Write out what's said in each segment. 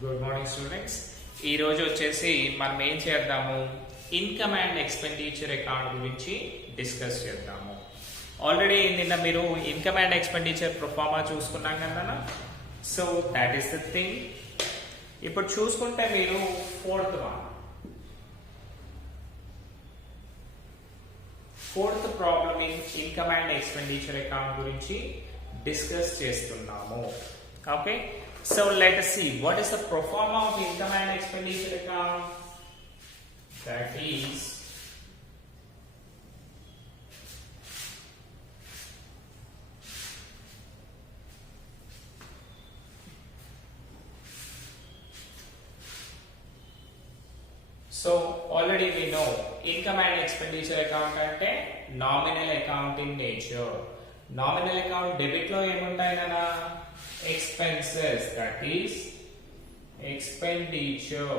Good morning students. ఈ రోజు వచ్చేసి మనం ఏం చేద్దాము, ఇన్కమ్ అండ్ ఎక్స్పెండిచర్ అకౌంట్ గురించి డిస్కస్ చేద్దాము. ఆల్రెడీ నిన్న మీరు ఇన్కమ్ అండ్ ఎక్స్పెండిచర్ ప్రొఫార్మా చూసుకున్నాం కదా. So that is the thing. ఇప్పుడు చూసుకుంటే మీరు fourth problem income and expenditure account గురించి డిస్కస్ చేస్తున్నాము. Okay, so let us see what is the pro forma of income and expenditure account. That is so already we know income and expenditure account ante nominal account in nature. Nominal account debit lo emuntayi nana expenses, that is expenditure.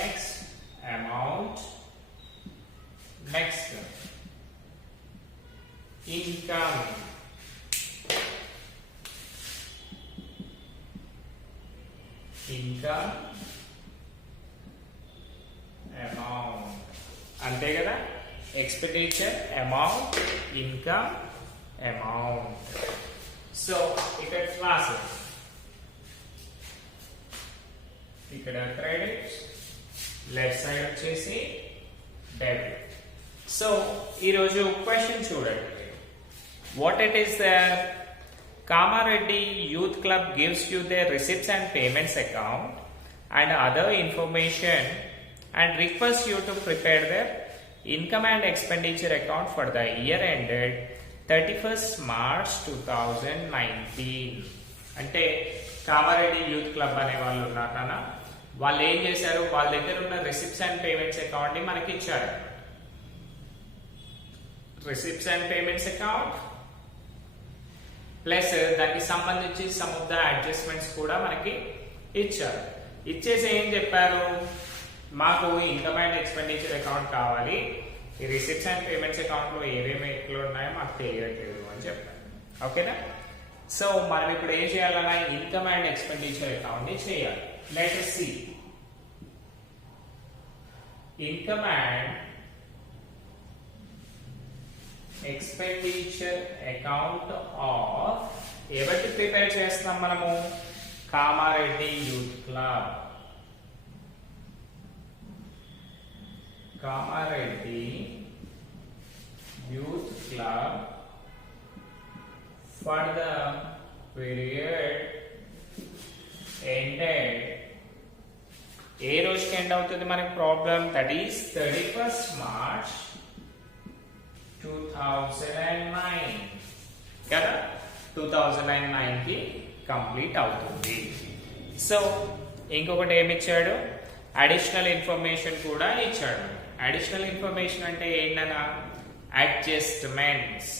Next amount, next income, amount ante kada, expenditure amount, income amount. So ఇక్కడ classes, ఇక్కడ credit, left side వచ్చేసి debit. So ఈరోజు question చూడండి. What it is there? Kamareddy Youth Club gives you their receipts and payments account and other information and requests you to prepare their income and expenditure account for the year ended 31st March 2019. అంటే Kamareddy youth club అనే వాళ్ళు ఉన్నారన్నా, వాళ్ళు ఏం చేశారు, వాళ్ళ దగ్గర ఉన్న receipts and payments account ని మనకి ఇచ్చారు. Receipts and payments account plus దానికి సంబంధించి సమ్ ఆఫ్ ద అడ్జస్ట్మెంట్స్ కూడా మనకి ఇచ్చారు. ఇచ్చేసి ఏం చెప్పారు, మాకు ఇన్కమ్ అండ్ ఎక్స్పెండిచర్ అకౌంట్ కావాలి, ఈ రిసిప్ట్స్ అండ్ పేమెంట్స్ అకౌంట్ లో ఏమేమి ఎట్లు ఉన్నాయో మాకు తెలియట్లేదు అని చెప్పారు. ఓకేనా? సో మనం ఇప్పుడు ఏం చేయాలన్నా ఇన్కమ్ అండ్ ఎక్స్పెండిచర్ అకౌంట్ ని చేయాలి. Let us see income and expenditure account of ఎవరికి ప్రిపేర్ చేస్తాం మనము? Kamareddy youth club. Kamareddy Youth Club for the period ended. ఏ రోజుకి ఎండ్ అవుతుంది మనకి problem? That is 31st March 2009 కదా. 2009 కి కంప్లీట్ అవుతుంది. సో ఇంకొకటి ఏమి ఇచ్చాడు, అడిషనల్ ఇన్ఫర్మేషన్ కూడా ఇచ్చాడు. అడిషనల్ ఇన్ఫర్మేషన్ అంటే ఏంటన్నా, అడ్జస్ట్మెంట్స్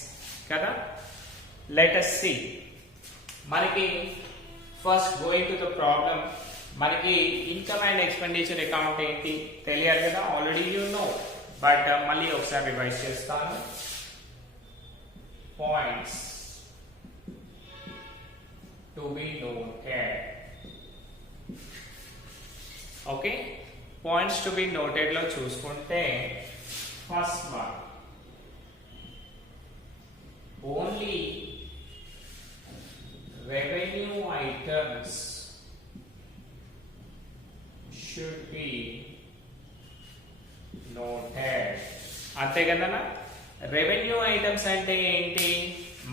కదా. Let us see. మనకి first going to the problem, మనకి ఇన్కమ్ అండ్ ఎక్స్పెండిచర్ అకౌంట్ ఏంటి తెలియాలి కదా. ఆల్రెడీ యూ నో, బట్ మళ్ళీ ఒకసారి రివైజ్ చేస్తాను. Points to be noted. Okay, points to be noted లో చూసుకుంటే first one, only revenue items should be noted. అంతే కదా. రెవెన్యూ ఐటమ్స్ అంటే ఏంటి?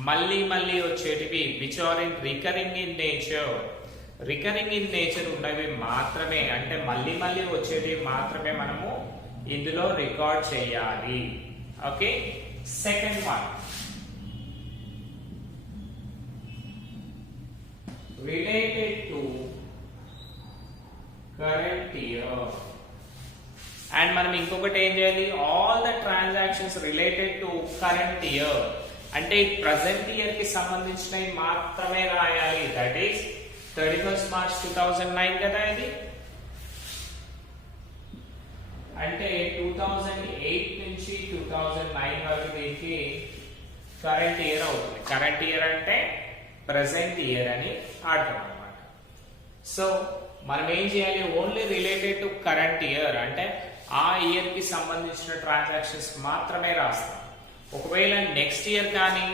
మళ్ళీ మళ్ళీ వచ్చేటివి, which are in recurring in nature. Recurring in nature ఉన్నవి మాత్రమే, అంటే మళ్ళీ మళ్ళీ వచ్చేది మాత్రమే మనము ఇందులో రికార్డ్ చేయాలి. Okay, second one, related to current year. And మనం ఇంకొకటి ఏం చేయాలి, all the transactions related to current year అంటే ప్రజెంట్ ఇయర్ కి సంబంధించినవి మాత్రమే రాయాలి. దట్ ఈస్ 31st March 2009 కదా ఇది. అంటే 2008 నుంచి 2009 వరకు దీనికి కరెంట్ ఇయర్ అవుతుంది. కరెంట్ ఇయర్ అంటే ప్రెసెంట్ ఇయర్ అని అర్థం అన్నమాట. సో మనం ఏం చేయాలి, only related to current year అంటే ఆ ఇయర్ కి సంబంధించిన ట్రాన్సాక్షన్స్ మాత్రమే రాస్తాం. ఒకవేళ నెక్స్ట్ ఇయర్ కానీ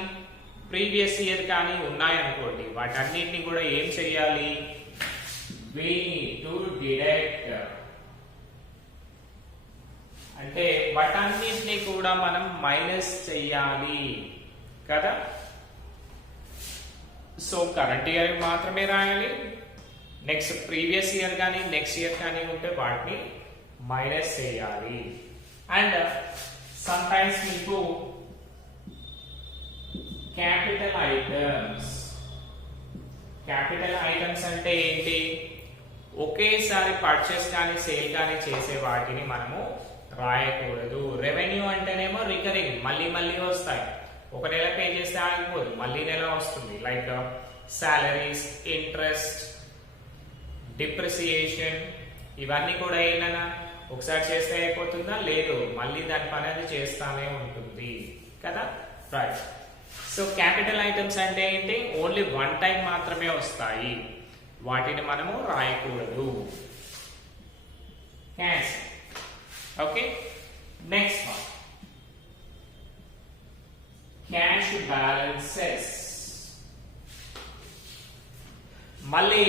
ప్రీవియస్ ఇయర్ కానీ ఉన్నాయనుకోండి, వాటన్నిటిని కూడా ఏం చేయాలి, we need to deduct అంటే వాటన్నిటిని కూడా మనం మైనస్ చెయ్యాలి కదా. సో కరెంట్ ఇయర్ మాత్రమే రాయాలి. నెక్స్ట్ ప్రీవియస్ ఇయర్ కానీ నెక్స్ట్ ఇయర్ కానీ ఉంటే వాటిని మైనస్ చేయాలి. అండ్ సమ్ టైమ్స్ మీకు క్యాపిటల్ ఐటమ్స్ అంటే ఏంటి, ఒకేసారి పర్చేస్ కానీ సేల్ కానీ చేసే వాటిని మనము రాయకూడదు. రెవెన్యూ అంటేనేమో రికరింగ్, మళ్ళీ మళ్ళీ వస్తాయి. ఒక నెల పే చేస్తే ఆగిపోదు, మళ్ళీ నెల వస్తుంది. లైక్ సాలరీస్, ఇంట్రెస్ట్, డిప్రిసియేషన్, ఇవన్నీ కూడా ఏంటన్నా ఒకసారి చేస్తే అయిపోతుందా, లేదు, మళ్ళీ దాని పని అది చేస్తానే ఉంటుంది కదా. రైట్. సో క్యాపిటల్ ఐటమ్స్ అంటే ఏంటి, ఓన్లీ వన్ టైం మాత్రమే వస్తాయి, వాటిని మనము రాయకూడదు. Cancel. Okay. Next one, cash balances. మళ్ళీ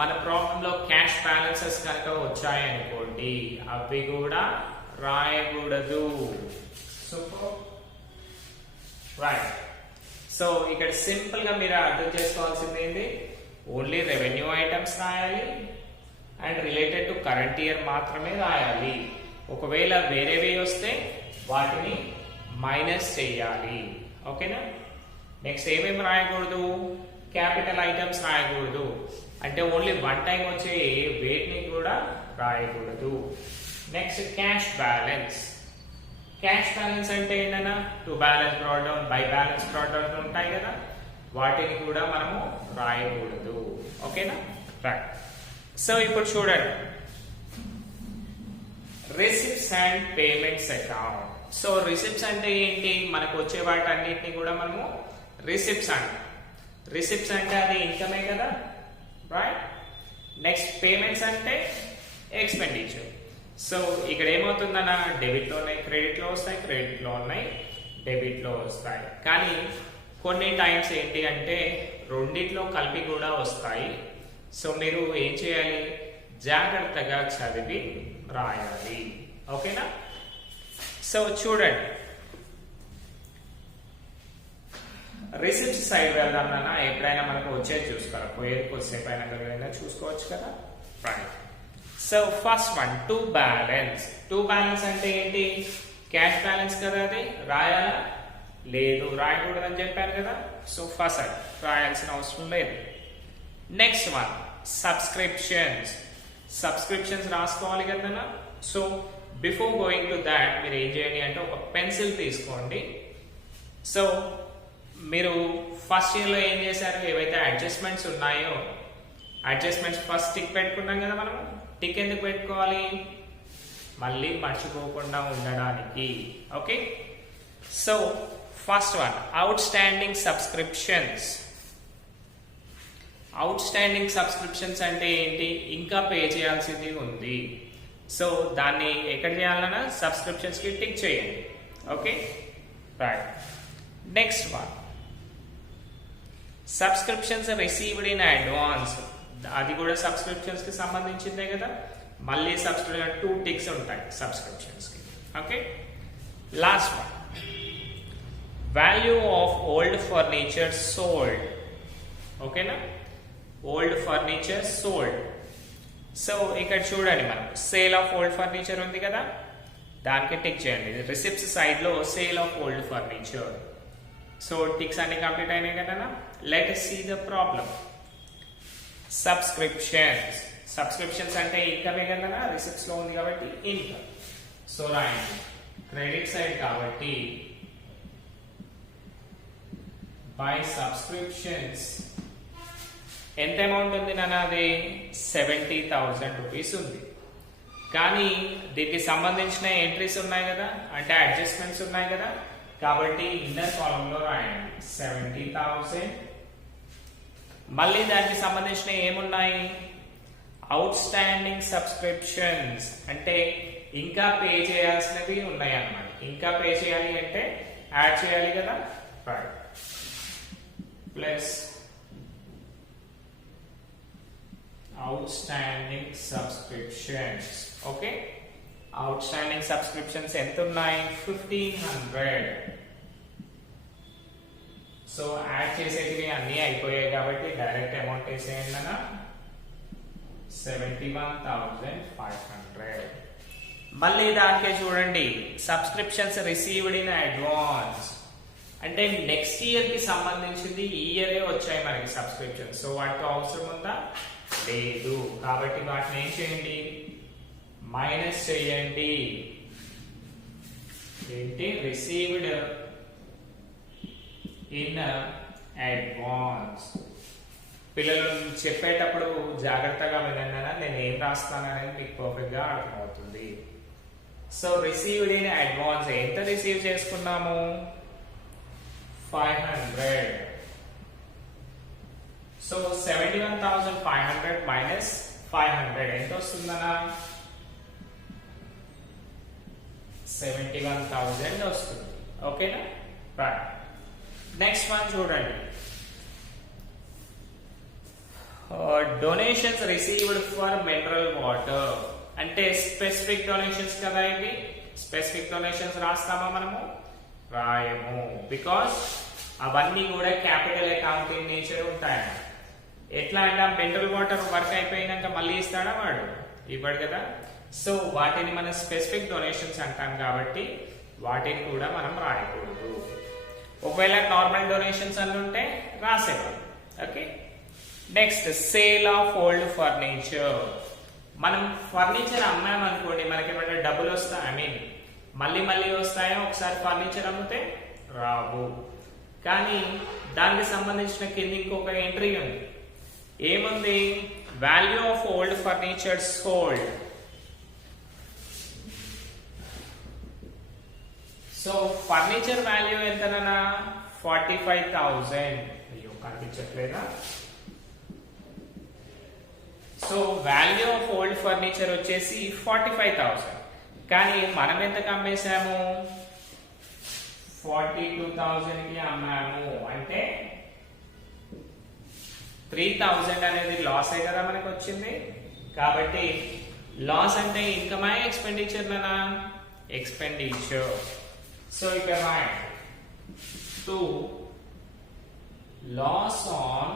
మన ప్రాబ్లం లో క్యాష్ బ్యాలెన్సెస్ కనుక వచ్చాయనుకోండి, అవి కూడా రాయకూడదు. సూపర్. రైట్. సో ఇక్కడ సింపుల్ గా మీరు అర్థం చేసుకోవాల్సింది ఏంటి, ఓన్లీ రెవెన్యూ ఐటమ్స్ రాయాలి and related to current year మాత్రమే రాయాలి. ఒకవేళ వేరేవి వస్తే వాటిని మైనస్ చేయాలి. ఓకేనా. నెక్స్ట్ ఏమేమి రాయకూడదు, క్యాపిటల్ ఐటమ్స్ రాయకూడదు, అంటే ఓన్లీ వన్ టైం వచ్చే వేటిని కూడా రాయకూడదు. Next cash balance. Cash balance అంటే ఏంటన్నా, to balance brought down, by balance brought down ఉంటాయి కదా, వాటిని కూడా మనము రాయకూడదు. ఓకేనా. రైట్. సో ఇప్పుడు చూడండి, receipts and payments account. So receipts అంటే ఏంటి, మనకు వచ్చే వాటన్నిటిని కూడా మనము రిసిప్ట్స్ అంటాం. రిసిప్ట్స్ అంటే అది ఇన్కమే కదా. రైట్. నెక్స్ట్ పేమెంట్స్ అంటే ఎక్స్పెండిచర్. సో ఇక్కడ ఏమవుతుందన్న, డెబిట్ లో ఉన్నాయి, క్రెడిట్ లో వస్తాయి, క్రెడిట్ లో ఉన్నాయి, డెబిట్ లో వస్తాయి. కానీ కొన్ని టైమ్స్ ఏంటి అంటే రెండిట్లో కలిపి కూడా వస్తాయి. సో మీరు ఏం చేయాలి, జాగ్రత్తగా చదివి రాయాలి. ఓకేనా. సో చూడండి, రిసిప్ట్స్ సైడ్ వెళ్దాం నాన్న. ఎప్పుడైనా మనకు వచ్చేది చూసుకోవాలి, పోయేది కొద్దిసేపు అయినా చూసుకోవచ్చు కదా. Right. So first one, to balance. To balance అంటే ఏంటి, క్యాష్ బ్యాలెన్స్ కదా, అది రాయాలా, లేదు, రాయకూడదని చెప్పాను కదా. సో ఫస్ట్ అది రాయాల్సిన అవసరం లేదు. Next one, subscriptions. సబ్స్క్రిప్షన్స్ రాసుకోవాలి కదా. So before going to that మీరు ఏం చేయండి అంటే ఒక పెన్సిల్ తీసుకోండి. సో మీరు ఫస్ట్ ఇయర్ లో ఏం చేశారు, ఏవైతే అడ్జస్ట్మెంట్స్ ఉన్నాయో అడ్జస్ట్మెంట్స్ ఫస్ట్ టిక్ పెట్టుకున్నాం కదా. మనం టిక్ ఎందుకు పెట్టుకోవాలి, మళ్ళీ మర్చిపోకుండా ఉండడానికి. Okay. So first one, out standing subscriptions. Out standing subscriptions అంటే ఏంటి, ఇంకా పే చేయాల్సింది ఉంది. సో దాన్ని ఎక్కడ చేయాలన్నా సబ్స్క్రిప్షన్స్ కి టిక్ చేయండి. Okay. Right. Next one, subscriptions received in advance. అది కూడా సబ్స్క్రిప్షన్స్ కి సంబంధించిందే కదా. మళ్ళీ సబ్స్క్రిప్షన్ 2 టిక్స్ ఉంటాయి సబ్స్క్రిప్షన్స్ కి. Okay. Last one, value of old furniture sold. ఓకేనా. Old furniture sold. సో ఇక్కడ చూడండి, మనం సేల్ ఆఫ్ ఓల్డ్ ఫర్నిచర్ ఉంది కదా, దానికి టిక్ చేయండి. రిసిప్ట్స్ సైడ్ లో sale of old furniture. So ticks అన్ని కంప్లీట్ అయినాయి కదా. Let us see the problem. Subscriptions. Subscriptions అంటే ఇన్కమే కదా, రిసిప్ట్స్ లో ఉంది కాబట్టి ఇన్కమ్. సో రాయండి, క్రెడిట్ సైడ్ కాబట్టి బై సబ్స్క్రిప్షన్స్ ఎంత అమౌంట్ ఉంది నాన్న, అది 70,000 రూపీస్ ఉంది. కానీ దీనికి సంబంధించిన ఎంట్రీస్ ఉన్నాయి కదా, అంటే అడ్జస్ట్మెంట్స్ ఉన్నాయి కదా, కాబట్టి ఇన్నర్ కాలమ్ లో రాయండి 70,000. మళ్ళీ దానికి సంబంధించిన ఏమున్నాయి, అవుట్ స్టాండింగ్ సబ్స్క్రిప్షన్స్ అంటే ఇంకా పే చేయాల్సినవి ఉన్నాయి అన్నమాట. ఇంకా పే చేయాలి అంటే యాడ్ చేయాలి కదా, plus out standing subscriptions. Okay, out standing subscriptions ఎంత ఉన్నాయి? 1500. సో యాడ్ చేసేటివి అన్నీ అయిపోయాయి కాబట్టి డైరెక్ట్ అమౌంట్ వేసేయండి అన్న 71,500. మళ్ళీ దానికే చూడండి, సబ్స్క్రిప్షన్స్ రిసీవ్డ్ ఇన్ అడ్వాన్స్ అంటే నెక్స్ట్ ఇయర్ కి సంబంధించింది ఈ ఇయరే వచ్చాయి మనకి సబ్స్క్రిప్షన్స్. సో వాటితో అవసరం ఉందా? లేదు. కాబట్టి వాటిని ఏం చేయండి? మైనస్ చేయండి. ఏంటి? Received in advance. పిల్లలు చెప్పేటప్పుడు జాగ్రత్తగా వినండి, నేను ఏం రాస్తాననేది మీకు పర్ఫెక్ట్ గా అర్థమవుతుంది. సో రిసీవ్డ్ ఇన్ అడ్వాన్స్ ఎంత రిసీవ్ చేసుకున్నాము? 500. సో 71,500 మైనస్ 500 ఎంత వస్తుందన్నా? 71,000 వస్తుంది. ఓకేనా? రైట్. నెక్స్ట్ వన్ చూడండి, donations received for mineral water అంటే స్పెసిఫిక్ డొనేషన్స్ కదా ఇవి. స్పెసిఫిక్ డొనేషన్స్ రాస్తామా మనము? రాయము, బికాస్ అవన్నీ కూడా క్యాపిటల్ అకౌంటింగ్ నేచర్ ఉంటాయి. ఎట్లా అంటే మినరల్ వాటర్ వర్క్ అయిపోయినాక మళ్ళీ ఇస్తాడా వాడు? ఇవ్వడు కదా. సో వాటిని మనం స్పెసిఫిక్ డొనేషన్స్ అంటాం కాబట్టి వాటిని కూడా మనం రాయకూడదు. ఒకవేళ నార్మల్ డొనేషన్స్ అన్ని ఉంటే రాసేవాళ్ళు. Okay, next sale of old furniture. మనం ఫర్నిచర్ అమ్మాము అనుకోండి, మనకి ఏమైనా డబ్బులు వస్తాయి, ఐ మీన్ మళ్ళీ మళ్ళీ వస్తాయో? ఒకసారి ఫర్నిచర్ అమ్మితే రావు. కానీ దానికి సంబంధించిన కింద ఇంకొక ఎంట్రీ ఉంది. ఏముంది? Value of old furniture sold. So furniture value ఎంతనా? 45,000. అయ్యో కనిపించట్లేదా? So value of old furniture వచ్చేసి 45,000. కానీ మనం ఎంతకు అమ్మేశాము? 42,000 కి అమ్మాము. అంటే 3,000 అనేది లాస్ అయ్యి కదా మనకు వచ్చింది. కాబట్టి లాస్ అంటే ఇన్కమా ఎక్స్పెండిచర్ నా? ఎక్స్పెండిచర్. సో ఇక్కడ to loss on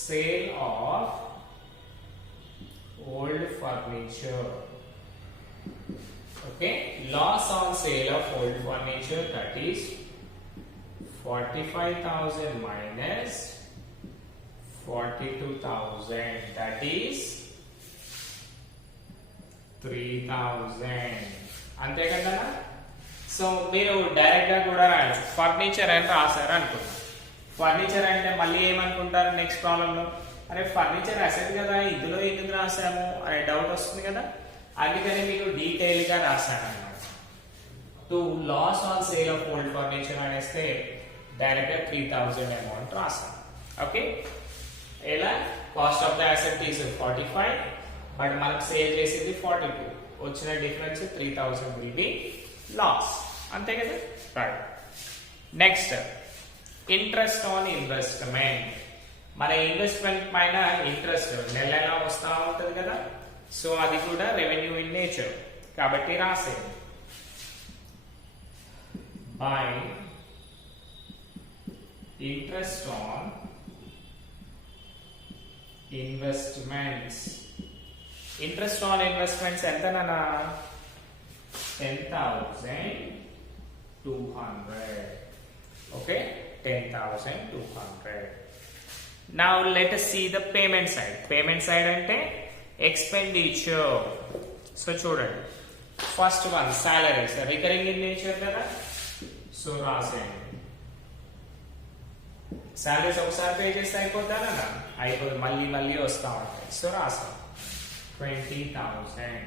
sale of old furniture. Okay, loss on sale of old furniture, that is 45,000 minus 42,000, that is 3,000. అంతే కదా. సో మీరు డైరెక్ట్ గా కూడా ఫర్నిచర్ అని రాశారు అనుకున్నా. ఫర్నిచర్ అంటే మళ్ళీ ఏమనుకుంటారు నెక్స్ట్ ప్రాబ్లం లో? అరే ఫర్నిచర్ అసెట్ కదా, ఇందులో ఎందుకు రాసాము అనే డౌట్ వస్తుంది కదా. అందుకని మీకు డీటెయిల్ గా రాశాను అన్నమాట. To loss on sale of old furniture అనేస్తే డైరెక్ట్ గా 3,000 అమౌంట్ రాశాను. ఓకే, ఎలా? Cost of the asset is 45, but మనకు సేల్ చేసింది 42. వచ్చిన డిఫరెన్స్ 3,000 విల్ బి లాస్. అంతే కదా. Right. Next interest on investment. మన ఇన్వెస్ట్మెంట్ పైన ఇంట్రెస్ట్ నెల నెల వస్తూ ఉంటుంది కదా. సో అది కూడా రెవెన్యూ ఇన్ నేచర్ కాబట్టి రాసేది. By interest on investments. Interest on investments ఎంతనా? 10,200. Okay, 10,200. Now let us see the payment side. Payment side అంటే expenditure. So చూడండి, first one salaries, recurring in nature కదా. సో రాసేయండి. సాలరీస్ ఒకసారి pay చేస్తే అయిపోతానా? అయిపోతుంది, మళ్ళీ మళ్ళీ వస్తా ఉంటాయి. సో రాస్తాం 20,000.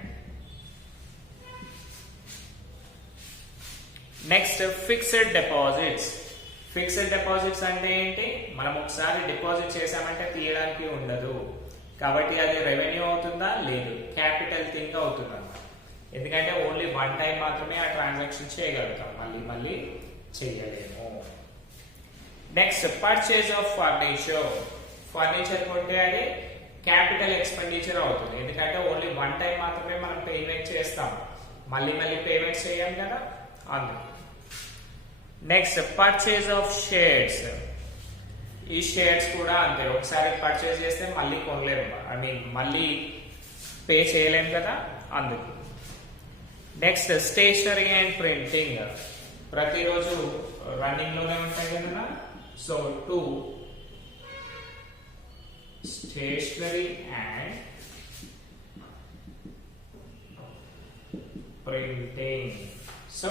Next fixed deposits. Fixed deposits అంటే ఏంటి? మనం ఒకసారి డిపాజిట్ చేసామంటే తీయడానికి ఉండదు. కాబట్టి అది రెవెన్యూ అవుతుందా? లేదు, క్యాపిటల్ థింగ్ అవుతుందన్నమాట. ఎందుకంటే ఓన్లీ వన్ టైం మాత్రమే ఆ ట్రాన్సాక్షన్ చేయగలుగుతాం, మళ్ళీ మళ్ళీ చేయలేము. Next purchase of furniture. Furniture కొంటే అది క్యాపిటల్ ఎక్స్పెండిచర్ అవుతుంది, ఎందుకంటే ఓన్లీ వన్ టైం మాత్రమే మనం పేమెంట్ చేస్తాం, మళ్ళీ మళ్ళీ పేమెంట్ చేయం కదా అందుకు. Next purchase of shares. ఈ షేర్స్ కూడా అంతే, ఒకసారి పర్చేజ్ చేస్తే మళ్ళీ కొనలేము, మళ్ళీ పే చేయలేము కదా అందుకు. Next stationery and printing. ప్రతిరోజు రన్నింగ్ లోనే ఉంటాయి కదా. So to stationery and printing. So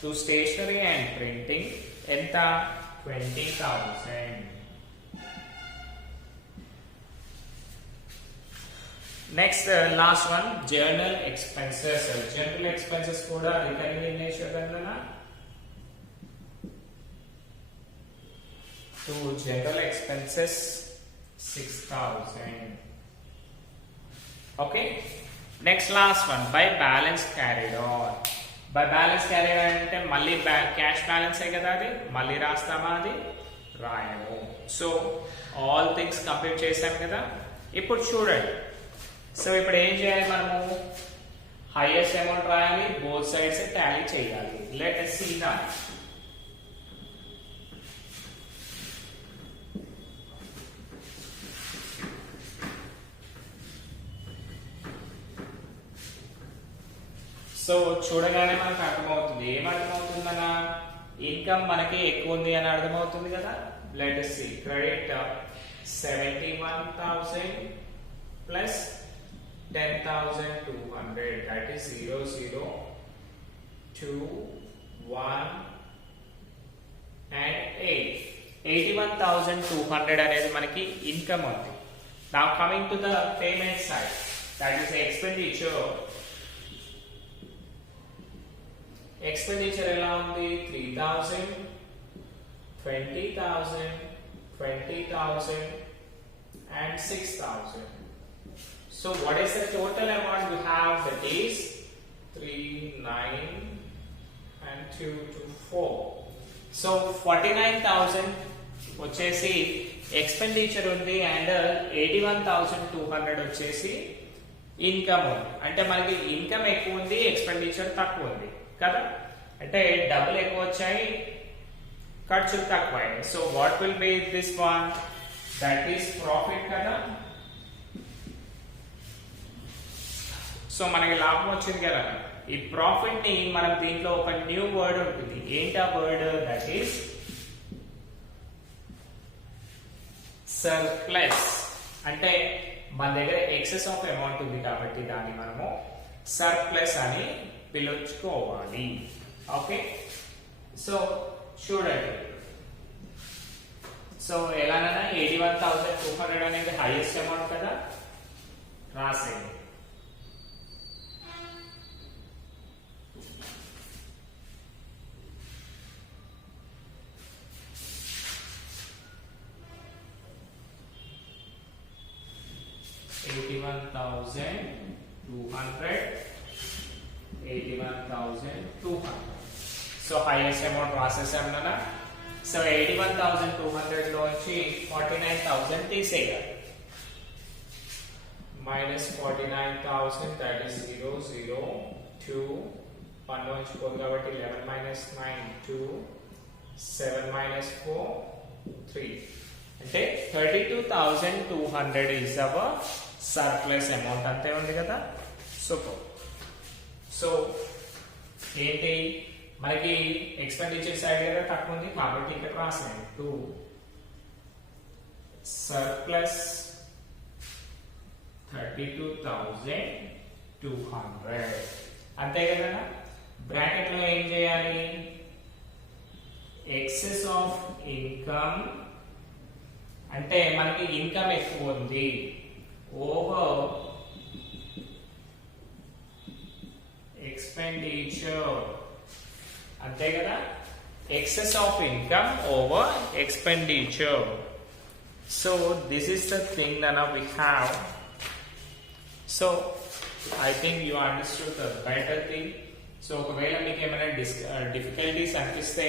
to stationery and printing ఎంత? 20,000. Next last one journal expenses. General expenses కూడా రికరింగ్ ఇన్ నేచర్ కదా. To general expenses 6,000. Okay. Next last one by balance carried on. By balance carried అంటే మళ్ళీ cash బ్యాలెన్సే కదా, అది మళ్ళీ రాస్తామా? అది రాయము. సో ఆల్ థింగ్స్ కంప్లీట్ చేసాం కదా. ఇప్పుడు చూడండి, సో ఇప్పుడు ఏం చేయాలి మనము? హైయెస్ట్ అమౌంట్ రాయాలి, బోత్ సైడ్స్ టాలీ చేయాలి. Let us see that. So చూడగానే మనకు అర్థమవుతుంది. ఏం అర్థమవుతుందన్నా? ఇన్కమ్ మనకి ఎక్కువ ఉంది అని అర్థమవుతుంది కదా. Let us see. Credit 71,000 plus 10,200, that is 0, 0, 2, 1 and 8. 81,200 అనేది మనకి ఇన్కమ్ ఉంది. Now coming to the payment side, that is expenditure. Expenditure ఎలా ఉంది? 3,000, 20,000, 20,000 and 6,000. So what is the total amount we have? That is 3, 9 and 2 to 4. So 49,000 వచ్చేసి expenditure ఉంది and 81,200 వచ్చేసి income ఉంది. అంటే మనకి ఇన్కమ్ ఎక్కువ ఉంది, ఎక్స్పెండిచర్ తక్కువ ఉంది కదా. అంటే డబ్బులు ఎక్కువ వచ్చాయి, ఖర్చులు తక్కువ అయ్యాయి. So what will be this one? That is profit కదా. సో మనకి లాభం వచ్చింది కదా. ఈ ప్రాఫిట్ ని మనం దీంట్లో ఒక న్యూ వర్డ్ ఉంటుంది. ఏంటి ఆ వర్డ్? That is surplus. అంటే మన దగ్గర ఎక్సెస్ ఆఫ్ అమౌంట్ ఉంది కాబట్టి దాన్ని మనము సర్ప్లస్ అని పిలుచుకోవాలి. ఓకే. సో చూడండి, సో ఎలాగైనా 81,200 అనేది హైయెస్ట్ అమౌంట్ కదా, రాసేయండి. $81,200. సో హైయెస్ట్ అమౌంట్ రాసేసాం కదా. సో 81,200 లోంచి 49,000 తీసేయాలి. మైనస్ 49,000, దట్ ఈస్ 0, 0, 2, 1 నుంచి పోదు కాబట్టి 11 minus 9, 2, 7 minus 4, 3. అంటే 32,200 is our surplus amount. అంతే ఉంది కదా. సూపర్. సో ఏంటి మనకి ఎక్స్పెండిచర్ సైడ్ కదా తక్కువ ఉంది కాబట్టి ఇక్కడ రాసాను 2 సర్ప్లస్ 32,200. అంతే కదా. బ్రాకెట్ లో ఏం చేయాలి? ఎక్సెస్ ఆఫ్ ఇన్కమ్ అంటే మనకి ఇన్కమ్ ఎక్కువ ఉంది ఓవర్ ఎక్స్పెండిచర్. అంతే కదా. Excess of income over expenditure. So this is the thing that we have so I think you understood the better thing. So ఒకవేళ మీకు ఏమైనా డిఫికల్టీస్ అనిపిస్తే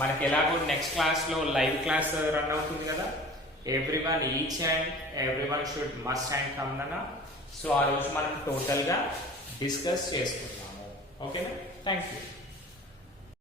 మనకి ఎలాగో నెక్స్ట్ క్లాస్లో లైవ్ క్లాస్ రన్ అవుతుంది కదా, everyone each and everyone should must and come అన్న. సో ఆ రోజు మనం టోటల్గా డిస్కస్ చేసుకుందాము. ఓకేనా? Thank you.